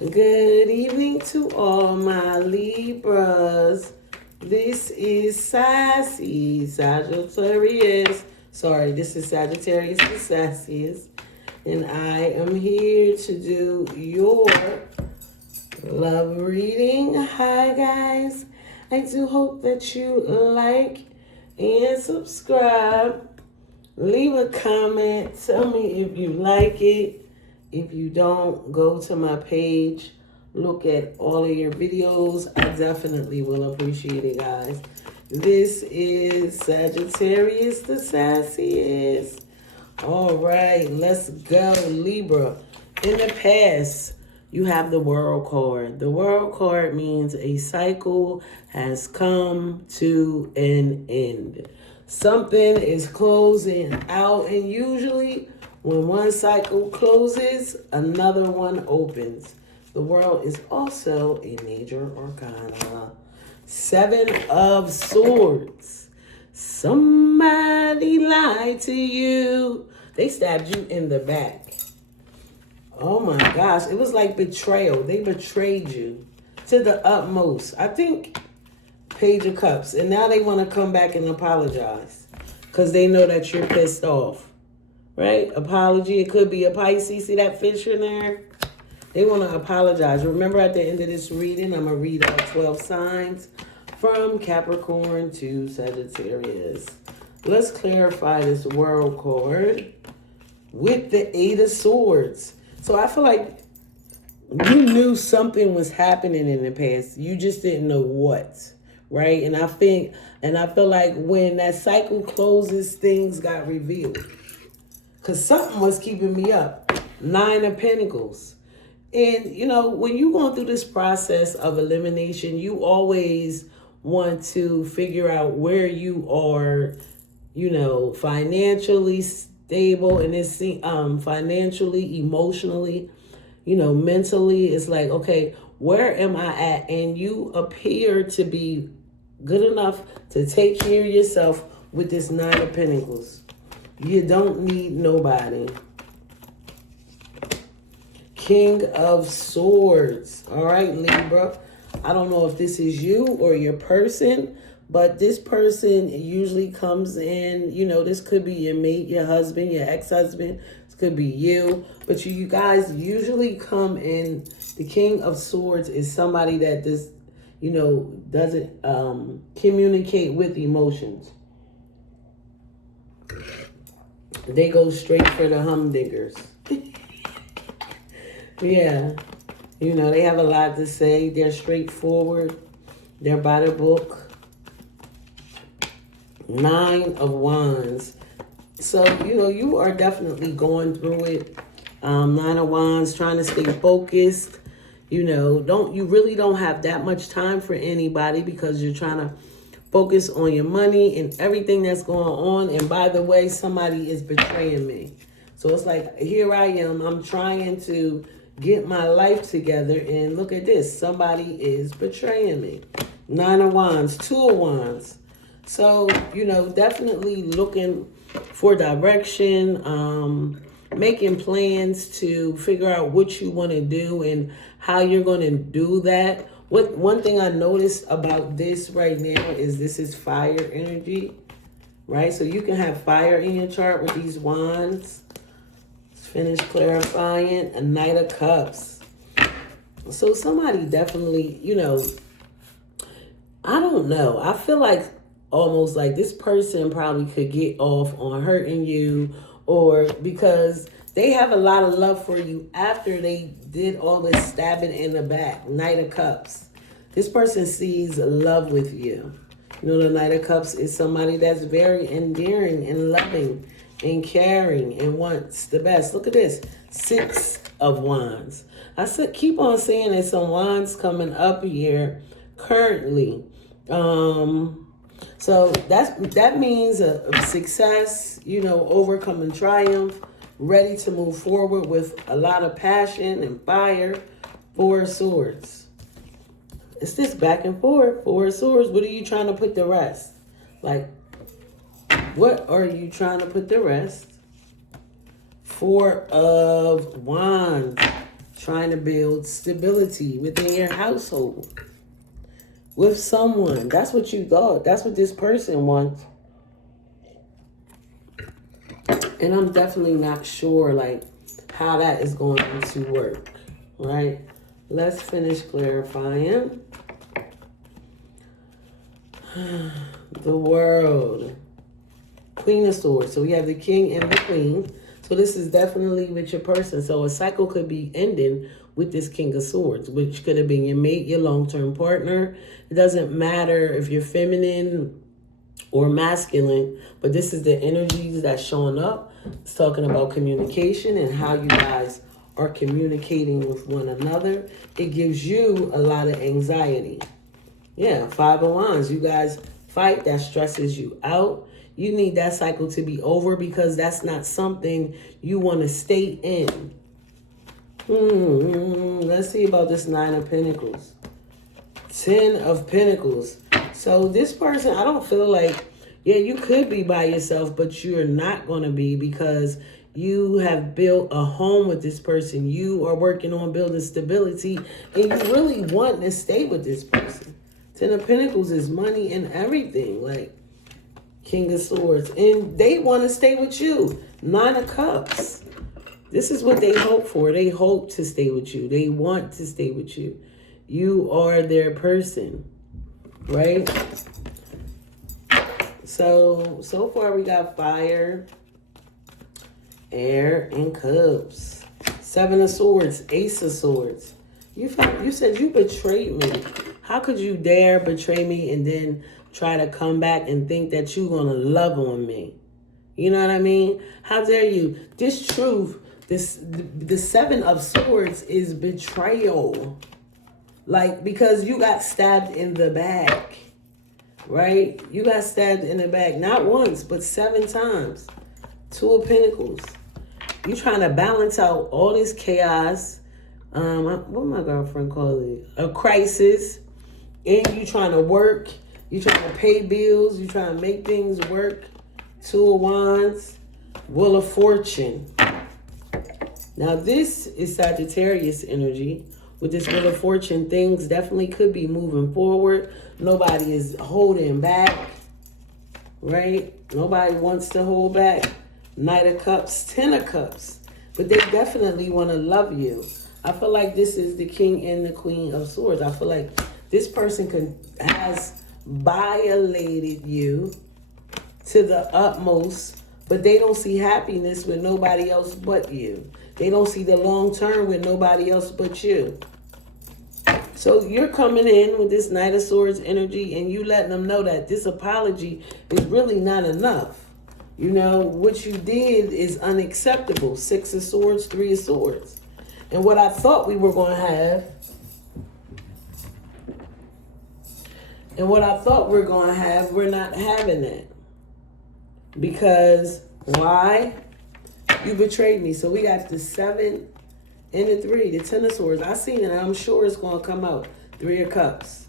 Good evening to all my Libras. This is Sassy Sagittarius. Sorry, this is Sagittarius the Sassiest. And I am here to do your love reading. Hi, guys. I do hope that you like and subscribe. Leave a comment. Tell me if you like it. If you don't, go to my page. Look at all of your videos. I definitely will appreciate it, guys. This is Sagittarius the Sassiest. All right, let's go, Libra. In the past, you have the World card. The World card means a cycle has come to an end. Something is closing out, and usually when one cycle closes, another one opens. The World is also a major arcana. Seven of Swords. Somebody lied to you. They stabbed you in the back. Oh my gosh, it was like betrayal. They betrayed you to the utmost. I think Page of Cups. And now they want to come back and apologize because they know that you're pissed off. Right? Apology. It could be a Pisces. See that fish in there? They want to apologize. Remember, at the end of this reading, I'm going to read all 12 signs from Capricorn to Sagittarius. Let's clarify this World card with the Eight of Swords. So I feel like you knew something was happening in the past. You just didn't know what. Right? And I feel like when that cycle closes, things got revealed. Because something was keeping me up. Nine of Pentacles. And, you know, when you're going through this process of elimination, you always want to figure out where you are, you know, financially stable. And it's financially, emotionally, you know, mentally. It's like, okay, where am I at? And you appear to be good enough to take care of yourself with this Nine of Pentacles. You don't need nobody. King of Swords. All right, Libra. I don't know if this is you or your person, but this person usually comes in, you know, this could be your mate, your husband, your ex-husband. This could be you. But you guys usually come in. The King of Swords is somebody that does, you know, doesn't communicate with emotions. They go straight for the humdingers. Yeah. You know, they have a lot to say. They're straightforward. They're by the book. Nine of Wands. So, you know, you are definitely going through it. Nine of Wands, trying to stay focused. You know, you really don't have that much time for anybody because you're trying to focus on your money and everything that's going on. And by the way, somebody is betraying me. So it's like, here I am. I'm trying to get my life together. And look at this. Somebody is betraying me. Nine of Wands, Two of Wands. So, you know, definitely looking for direction, making plans to figure out what you want to do and how you're going to do that. One thing I noticed about this right now is this is fire energy, right? So you can have fire in your chart with these wands. Let's finish clarifying. A Knight of Cups. So somebody definitely, you know, I don't know. I feel like almost like this person probably could get off on hurting you, or because they have a lot of love for you after they did all this stabbing in the back. Knight of Cups. This person sees love with you. You know, the Knight of Cups is somebody that's very endearing and loving and caring and wants the best. Look at this. Six of Wands. I said, keep on saying there's some wands coming up here currently. So that means a success, you know, overcoming triumph, ready to move forward with a lot of passion and fire. Four of Swords. It's this back and forth. Four of Swords. What are you trying to put to rest? Like, what are you trying to put to rest? Four of Wands. trying to build stability within your household with someone. That's what you thought. That's what this person wants. And I'm definitely not sure, like, how that is going to work, right? Let's finish clarifying. The World. Queen of Swords. So we have the King and the Queen. So this is definitely with your person. So a cycle could be ending with this King of Swords, which could have been your mate, your long-term partner. It doesn't matter if you're feminine or masculine, but this is the energies that's showing up. It's talking about communication and how you guys are communicating with one another. It gives you a lot of anxiety. Yeah, 5 of Wands. You guys fight. That stresses you out. You need that cycle to be over because that's not something you want to stay in. Let's see about this 9 of Pentacles. 10 of Pentacles. So this person, I don't feel like, yeah, you could be by yourself, but you're not going to be because you have built a home with this person. You are working on building stability and you really want to stay with this person. 10 of Pentacles is money and everything, like King of Swords. And they want to stay with you. 9 of Cups. This is what they hope for. They hope to stay with you. They want to stay with you. You are their person, right? So far we got fire, air, and cups. 7 of Swords, Ace of Swords. You said you betrayed me. How could you dare betray me and then try to come back and think that you're going to love on me? You know what I mean? How dare you? This truth, the 7 of Swords is betrayal. Like, because you got stabbed in the back, right? You got stabbed in the back, not once, but 7 times. 2 of Pentacles. You trying to balance out all this chaos. What my girlfriend called it? A crisis. And you trying to work. You trying to pay bills. You trying to make things work. 2 of Wands. Wheel of Fortune. Now this is Sagittarius energy. With this Wheel of Fortune, things definitely could be moving forward. Nobody is holding back. Right? Nobody wants to hold back. Knight of Cups, 10 of Cups. But they definitely want to love you. I feel like this is the King and the Queen of Swords. I feel like this person has violated you to the utmost, but they don't see happiness with nobody else but you. They don't see the long term with nobody else but you. So you're coming in with this Knight of Swords energy and you letting them know that this apology is really not enough. You know, what you did is unacceptable. 6 of Swords, 3 of Swords. And what I thought we were going to have, we're not having that. Because why? You betrayed me. So we got the 7 and the 3, the 10 of Swords. I seen it. I'm sure it's going to come out. 3 of Cups.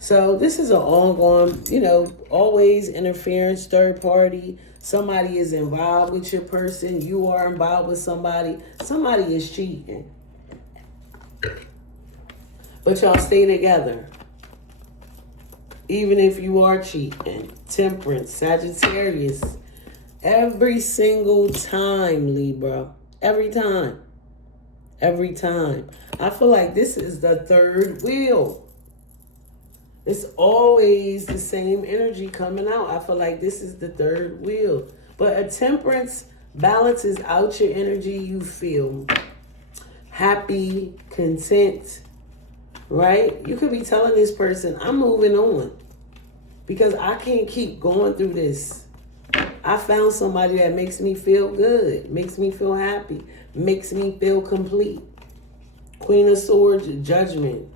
So this is an ongoing, always interference, third party. Somebody is involved with your person. You are involved with somebody. Somebody is cheating. But y'all stay together. Even if you are cheating. Temperance, Sagittarius. Every single time, Libra. Every time. Every time. I feel like this is the third wheel. It's always the same energy coming out. I feel like this is the third wheel. But a temperance balances out your energy. You feel happy, content, right? You could be telling this person, I'm moving on because I can't keep going through this. I found somebody that makes me feel good, makes me feel happy, makes me feel complete. Queen of Swords, Judgment.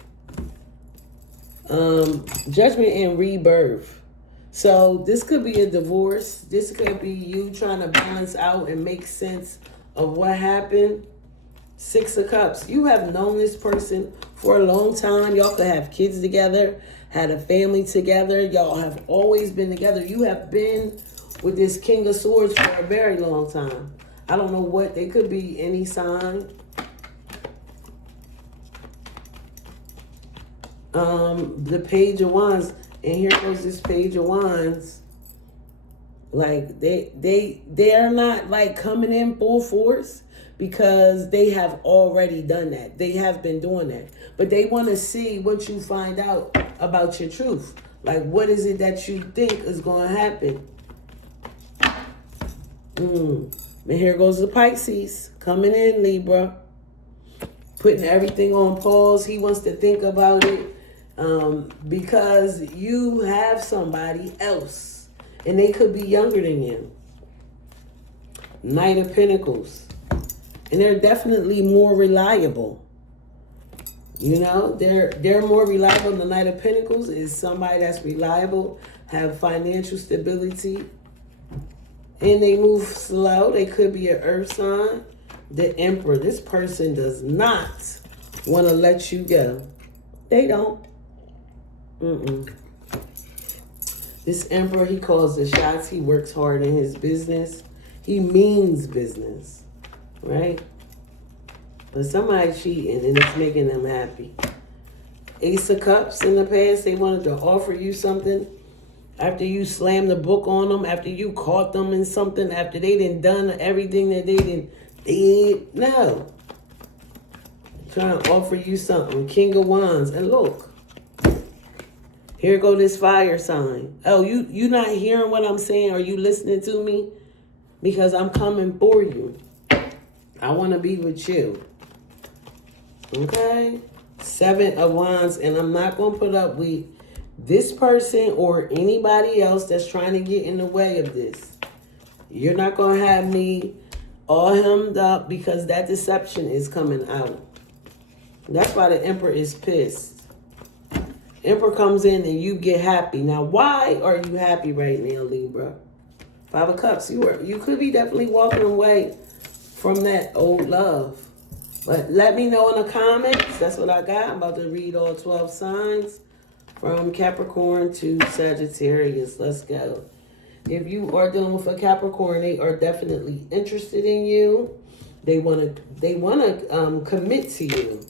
Judgment and rebirth. So this could be a divorce. This could be you trying to balance out and make sense of what happened. 6 of Cups. You have known this person for a long time. Y'all could have kids together, had a family together. Y'all have always been together. You have been with this King of Swords for a very long time. I don't know what. They could be any sign. the Page of Wands. And here goes this Page of Wands. Like they are not like coming in full force because they have already done that. They have been doing that. But they want to see what you find out about your truth. Like, what is it that you think is going to happen? And here goes the Pisces coming in, Libra. Putting everything on pause. He wants to think about it because you have somebody else. And they could be younger than you. Knight of Pentacles. And they're definitely more reliable. You know, they're more reliable. The Knight of Pentacles is somebody that's reliable, have financial stability, and they move slow. They could be an earth sign. The Emperor. This person does not want to let you go. They don't. This Emperor, he calls the shots. He works hard in his business. He means business, right? But somebody cheating and it's making them happy. Ace of Cups in the past, they wanted to offer you something after you slammed the book on them, after you caught them in something, after they done everything that they did. No. Trying to offer you something. King of Wands. And look. Here go this fire sign. Oh, you not hearing what I'm saying? Are you listening to me? Because I'm coming for you. I want to be with you. Okay? 7 of Wands. And I'm not going to put up with this person or anybody else that's trying to get in the way of this. You're not going to have me all hemmed up because that deception is coming out. That's why the Emperor is pissed. Emperor comes in and you get happy. Now, why are you happy right now, Libra? 5 of Cups. You could be definitely walking away from that old love. But let me know in the comments. That's what I got. I'm about to read all 12 signs from Capricorn to Sagittarius. Let's go. If you are dealing with a Capricorn, they are definitely interested in you. They want to commit to you.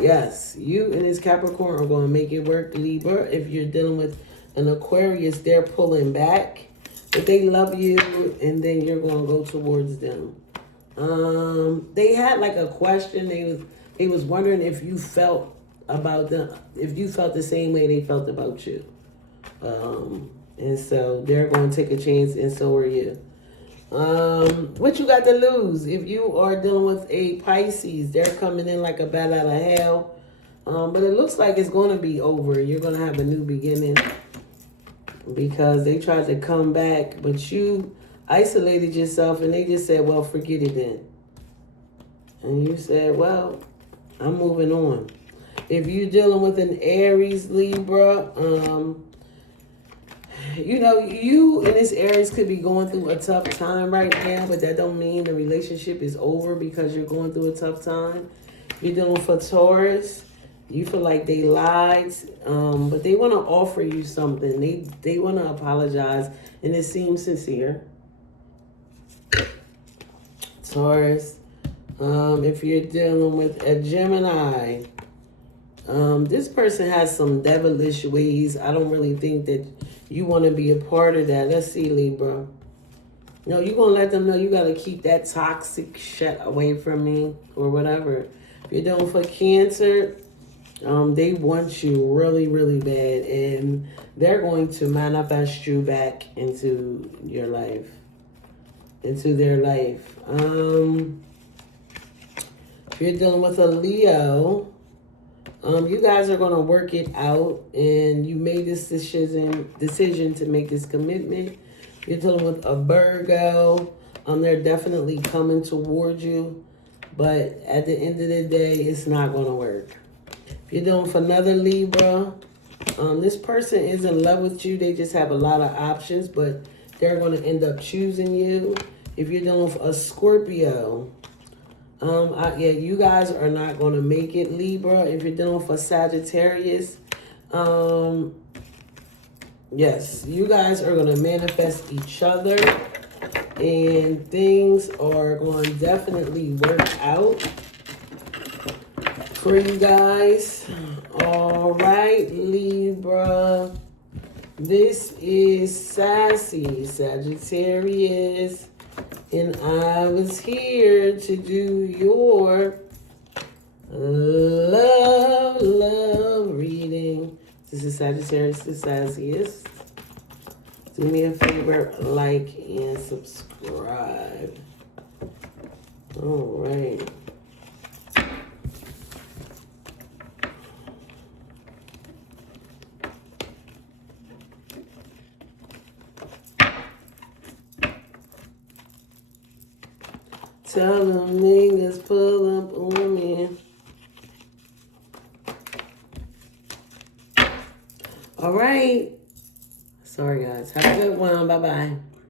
Yes, you and this Capricorn are going to make it work, Libra. If you're dealing with an Aquarius, they're pulling back. But they love you, and then you're going to go towards them. They had like a question. They was wondering if you felt about them, if you felt the same way they felt about you. And so they're going to take a chance, and so are you. What you got to lose? If you are dealing with a Pisces, they're coming in like a bat out of hell. But it looks like it's going to be over. You're going to have a new beginning because they tried to come back, but you isolated yourself and they just said, well, forget it then. And you said, well, I'm moving on. If you're dealing with an Aries, Libra, you know, you in this Aries could be going through a tough time right now, but that don't mean the relationship is over because you're going through a tough time. You're dealing with a Taurus. You feel like they lied, but they want to offer you something. They want to apologize, and it seems sincere. Taurus. If you're dealing with a Gemini, this person has some devilish ways. I don't really think that you want to be a part of that. Let's see, Libra. No, you're going to let them know you got to keep that toxic shit away from me or whatever. If you're dealing for Cancer, they want you really, really bad. And they're going to manifest you back into your life. Into their life. If you're dealing with a Leo, you guys are going to work it out, and you made this decision to make this commitment. You're dealing with a Virgo. They're definitely coming towards you, but at the end of the day, it's not going to work. If you're dealing with another Libra, this person is in love with you. They just have a lot of options, but they're going to end up choosing you. If you're dealing with a Scorpio, yeah, you guys are not going to make it, Libra. If you're dealing with a Sagittarius, yes, you guys are going to manifest each other, and things are going to definitely work out for you guys. All right, Libra. This is Sassy Sagittarius. And I was here to do your love reading. This is Sagittarius to Sagittarius. Do me a favor, like and subscribe. All right. Tell them niggas pull up on me. All right. Sorry, guys. Have a good one. Bye-bye.